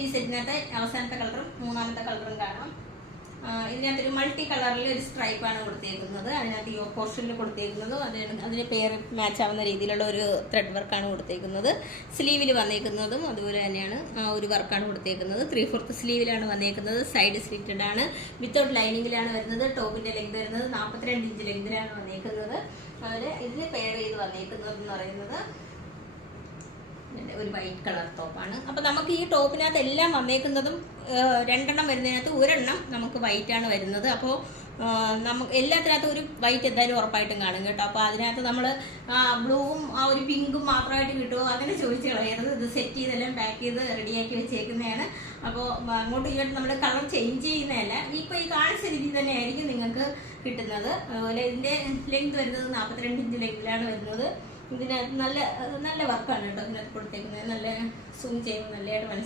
ഈ സെറ്റിനകത്തെ അവസാനത്തെ കളറും മൂന്നാമത്തെ കളറും കാണാം. ഇതിനകത്തൊരു മൾട്ടി കളറിൽ ഒരു സ്ട്രൈപ്പാണ് കൊടുത്തേക്കുന്നത്. അതിനകത്ത് യോ പോർഷനിൽ കൊടുത്തേക്കുന്നത് അതിന് പേര് മാച്ച് ആവുന്ന രീതിയിലുള്ള ഒരു ത്രെഡ് വർക്കാണ് കൊടുത്തേക്കുന്നത്. സ്ലീവിൽ വന്നേക്കുന്നതും അതുപോലെ തന്നെയാണ് ഒരു വർക്കാണ് കൊടുത്തേക്കുന്നത്. 3/4 സ്ലീവിലാണ് വന്നേക്കുന്നത്. സൈഡ് സ്ലിറ്റഡ് ആണ്. വിത്തൗട്ട് ലൈനിങ്ങിലാണ് വരുന്നത്. ടോപ്പിന്റെ ലെങ്ത് വരുന്നത് 42 ഇഞ്ച് ലെങ്തിലാണ് വന്നേക്കുന്നത്. അതുപോലെ ഇതിന് പെയർ ചെയ്ത് വന്നേക്കുന്നത് എന്ന് പറയുന്നത് ഒരു വൈറ്റ് കളർ ടോപ്പാണ്. അപ്പോൾ നമുക്ക് ഈ ടോപ്പിനകത്ത് എല്ലാം വന്നേക്കുന്നതും 2 വരുന്നതിനകത്ത് 1 നമുക്ക് വൈറ്റ് ആണ് വരുന്നത്. അപ്പോൾ നമുക്ക് എല്ലാത്തിനകത്തും ഒരു വൈറ്റ് എന്തായാലും ഉറപ്പായിട്ടും കാണും കേട്ടോ. അപ്പോൾ അതിനകത്ത് നമ്മൾ ബ്ലൂവും ആ ഒരു പിങ്കും മാത്രമായിട്ട് കിട്ടുമോ അങ്ങനെ ചോദിച്ചു കളയരുത്. ഇത് സെറ്റ് ചെയ്തെല്ലാം പാക്ക് ചെയ്ത് റെഡിയാക്കി വെച്ചേക്കുന്നതാണ്. അപ്പോൾ അങ്ങോട്ടും ഇങ്ങോട്ടും നമ്മൾ കളർ ചേഞ്ച് ചെയ്യുന്നതല്ല, ഇപ്പോൾ ഈ കാണിച്ച രീതിയിൽ തന്നെ ആയിരിക്കും നിങ്ങൾക്ക് കിട്ടുന്നത്. അതുപോലെ ഇതിൻ്റെ ലെങ്ത് വരുന്നത് 42 ഇഞ്ച് ലെങ്തിലാണ് വരുന്നത്. ഇതിനകത്ത് നല്ല വർക്കാണ് കേട്ടോ ഇതിനകത്ത് കൊടുത്തേക്കുന്നത്. നല്ല സൂം ചെയ്യുമ്പോൾ നല്ലതായിട്ട് മനസ്സിലാവും.